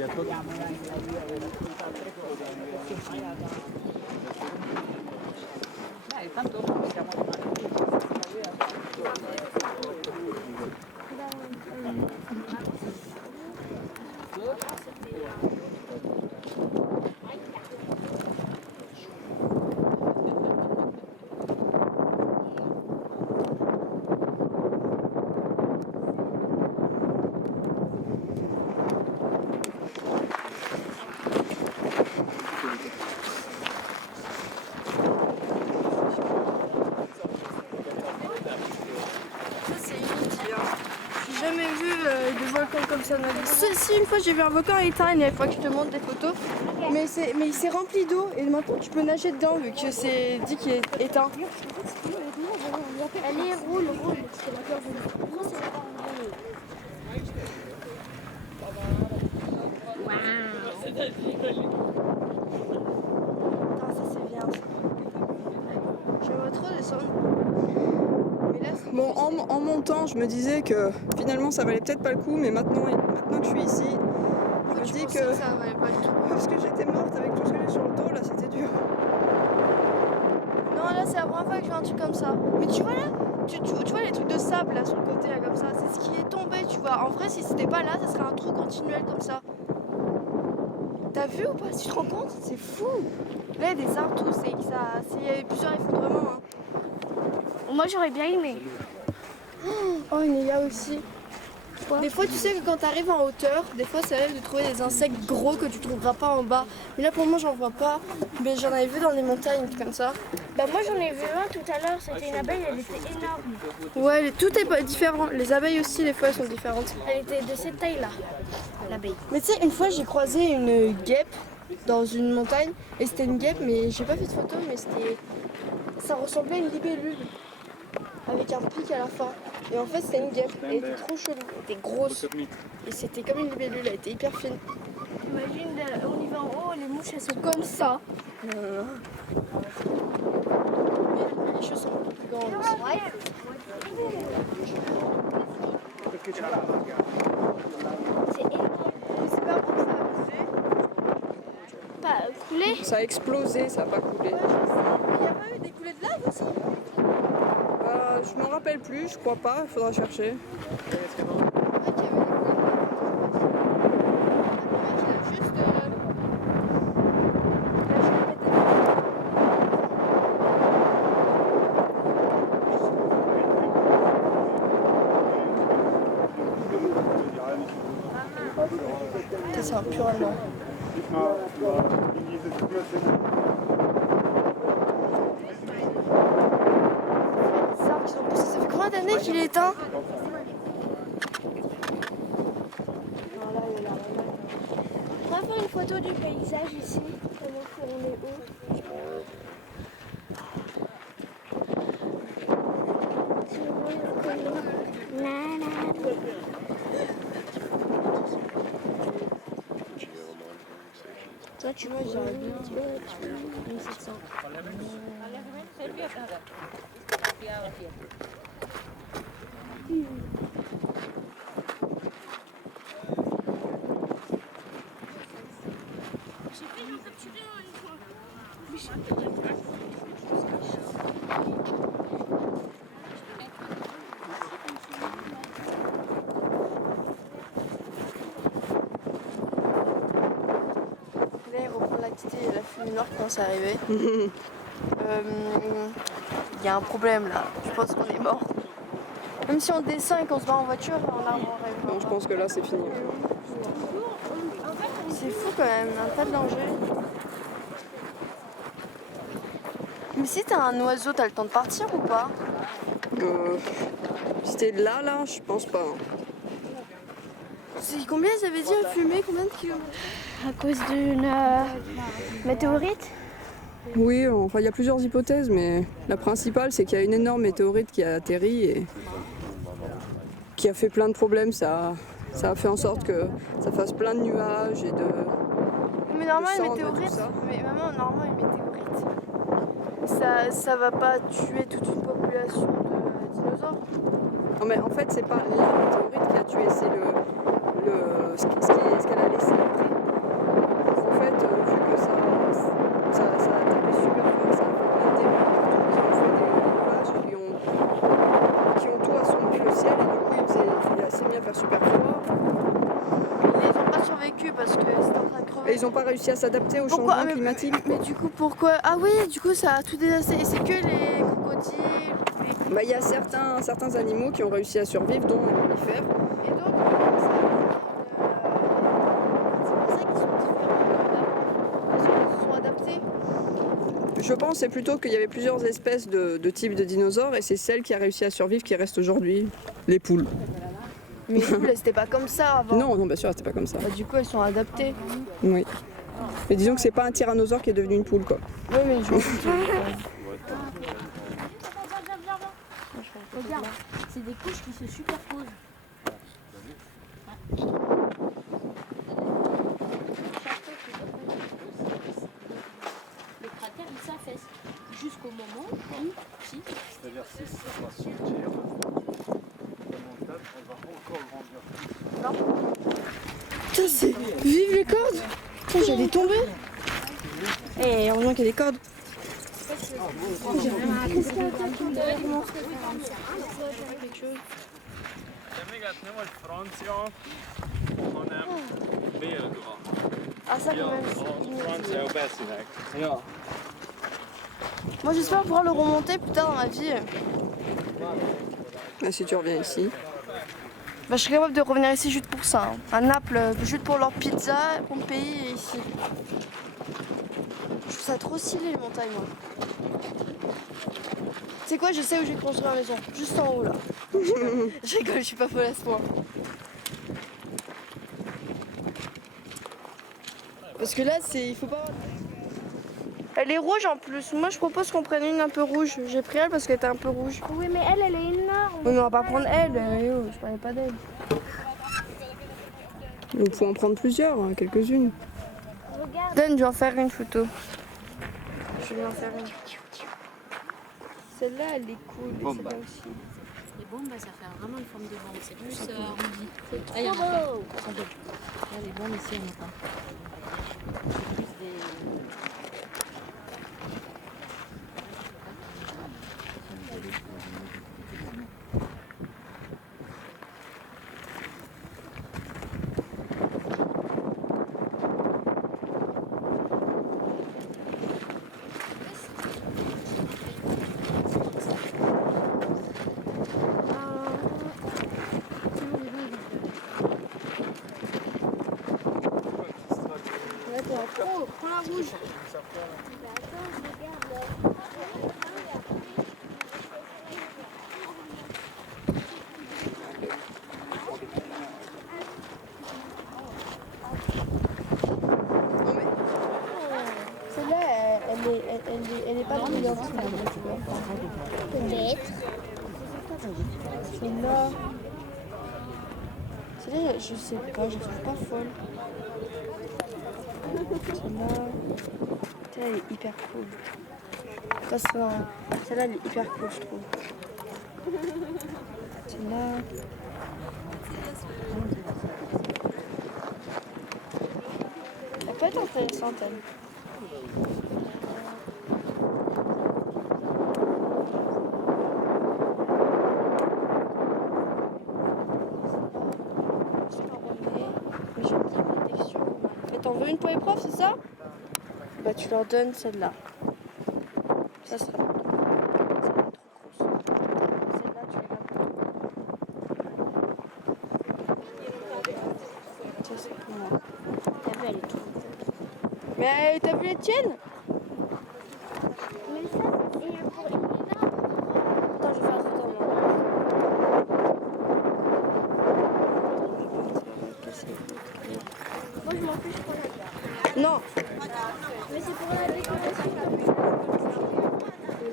Dai, tanto siamo jamais vu de volcan comme ça de ma vie. Si une fois j'ai vu un volcan éteint, il faut que je te montre des photos. Mais il s'est rempli d'eau et maintenant tu peux nager dedans vu que c'est dit qu'il est éteint. Allez, roule. Ah, ça c'est bien. J'aimerais trop descendre. Bon, en montant, je me disais que finalement ça valait peut-être pas le coup, mais maintenant que je suis ici, je me dis que ça valait pas du tout. parce que j'étais morte avec tout ce que j'ai sur le dos, là c'était dur. Non, là c'est la première fois que je vois un truc comme ça. Mais tu vois là, tu vois les trucs de sable là sur le côté là comme ça, c'est ce qui est tombé, tu vois. En vrai, si c'était pas là, ça serait un trou continuel comme ça. T'as vu ou pas? Tu te rends compte? C'est fou. Là, il y a des arbres tous, c'est que ça, il y avait plusieurs effondrements. Hein. Moi, j'aurais bien aimé. Oh, il y a aussi. Des fois, tu sais que quand tu arrives en hauteur, des fois, ça arrive de trouver des insectes gros que tu trouveras pas en bas. Mais là, pour le moment, j'en vois pas. Mais j'en avais vu dans les montagnes comme ça. Bah moi, j'en ai vu un tout à l'heure. C'était une abeille, elle était énorme. Ouais, tout est pas différent. Les abeilles aussi, des fois, elles sont différentes. Elle était de cette taille-là, l'abeille. Mais tu sais, une fois, j'ai croisé une guêpe dans une montagne. Et c'était une guêpe, mais j'ai pas fait de photo, mais ça ressemblait à une libellule. Avec un pic à la fin. Et en fait, c'était une guêpe. Elle était trop chelou. Elle était grosse. Et c'était comme une libellule. Elle était hyper fine. Imagine, on y va en haut, les mouches, elles sont comme ça. Mais les choses sont beaucoup plus grandes aussi. C'est énorme. Mais c'est pas bon, ça a bougé. Pas coulé. Ça a explosé, ça a pas coulé. Ouais, je sais. Mais il n'y a pas eu des coulées de lave aussi? Je m'en rappelle plus, je crois pas, il faudra chercher. C'est un pur allemand. Ça fait combien d'années qu'il est éteint? On va faire une photo du paysage ici, pendant qu'on est haut. Toi, tu vois, j'aurais bien 1700. Là, il reprend l'activité et la fumée noire commence à arriver. Il y a un problème là, je pense qu'on est mort. Même si on descend et qu'on se bat en voiture, on arriverait. Non, je pense que là c'est fini. C'est fou quand même, pas de danger. Mais si t'as un oiseau, t'as le temps de partir ou pas? Si t'es là, je pense pas. C'est combien ils avaient dit à fumer? Combien de kilomètres? À cause d'une météorite. Oui, enfin il y a plusieurs hypothèses, mais la principale c'est qu'il y a une énorme météorite qui a atterri et qui a fait plein de problèmes. Ça a fait en sorte que ça fasse plein de nuages et de. Mais normalement une cendres et tout météorite, ça. mais maman, normalement une météorite, ça va pas tuer toute une population de dinosaures. Non mais en fait c'est pas la météorite qui a tué, c'est ce qu'elle a laissé après. En fait, vu que ça a tapé super fort, ça a fait plein de débris partout, qui ont fait des nuages, qui ont tout assombri le ciel, et du coup il s'est mis à faire super froid. Ils n'ont pas survécu parce que c'était en train de crever. Et ils n'ont pas réussi à s'adapter au Pourquoi changement climatique. mais du coup, pourquoi? Ah oui, du coup, ça a tout désastré. Et c'est que les crocodiles. Bah, il y a certains animaux qui ont réussi à survivre, dont les mammifères. Et donc, c'est pour ça qu'ils sont différents. Parce qu'ils se sont adaptés. Je pense c'est plutôt qu'il y avait plusieurs espèces de types de dinosaures et c'est celle qui a réussi à survivre qui reste aujourd'hui. Les poules. Mais les poules, c'était pas comme ça avant. Non, bien sûr, c'était pas comme ça. Bah, du coup, elles sont adaptées. Oui. Mais disons que c'est pas un tyrannosaure qui est devenu une poule, quoi. Oui, mais je Regarde, c'est des couches qui se superposent. Le cratère il s'affaisse jusqu'au moment où si. C'est-à-dire si ça va sortir, la montagne, elle va encore grandir. Putain, c'est. Vive les cordes! Putain, j'allais tomber! Eh, heureusement qu'il y a des cordes. Ah, ça quand même. Moi, j'espère pouvoir le remonter plus tard dans ma vie. Et si tu reviens ici. Bah, je serais capable de revenir ici juste pour ça. Hein. À Naples, juste pour leur pizza, Pompéi et ici. Je trouve ça trop stylé les montagnes, moi. C'est quoi, je sais où je vais construire ma maison. Juste en haut là. Je rigole, je suis pas folle à ce point. Parce que là, il faut pas. Elle est rouge en plus. Moi, je propose qu'on prenne une un peu rouge. J'ai pris elle parce qu'elle était un peu rouge. Oui, mais elle est énorme. Oui, mais on va pas prendre elle. Je parlais pas d'elle. Vous pouvez en prendre plusieurs, hein, quelques-unes. Regarde. Donne, je vais en faire une photo. Je vais en faire une. Celle-là, elle est cool. Et celle-là aussi. Les bombes, ça fait vraiment une forme de bombe. C'est plus arrondi. C'est Ah, il y en a trop pas. beau. Là, les bombes ici, il n'y en a pas. C'est plus des. Oh, prends la rouge. Celle-là, elle est pas brillante. Peut-être. Celle-là. Celle-là, je sais pas, je trouve pas folle. Celle-là. Celle-là, elle est hyper cool. Celle-là, elle est hyper cool, je trouve. Celle-là. Elle peut être intéressante, elle. Et t'en veux une pour les profs, c'est ça? Bah tu leur donnes celle-là. Ça sera. Celle-là est trop grosse. Celle-là tu les gardes. Ça c'est pour moi. T'as vu, elle est trop. Mais t'as vu les tiennes? Mais ça, et pour une énorme. Attends, je vais faire un photo moi. Moi, je m'en fiche, je prends la. Non, Mais c'est pour la décoration.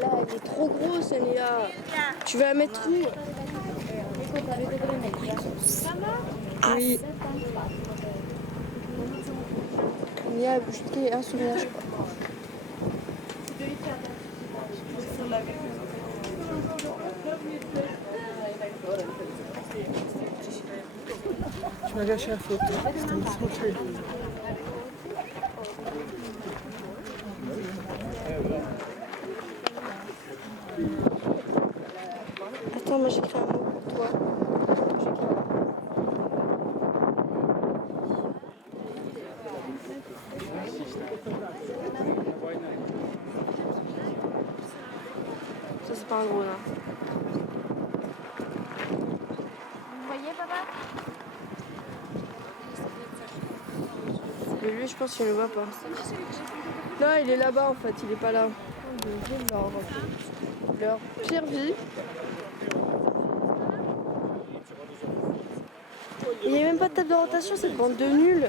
là elle est trop grosse, elle est là. Tu vas la mettre où? Oui. Il y a juste un sourire, je crois. Je Magasia foto. Jestem smutny. Attends, moi j'écris un mot pour toi. Ça c'est pas un drone. Hein. Vous voyez, papa? Mais lui, je pense qu'il ne le voit pas. Non, il est là-bas en fait, il est pas là. Leur pire vie. Il n'y a même pas de table de rotation, cette bande de nuls.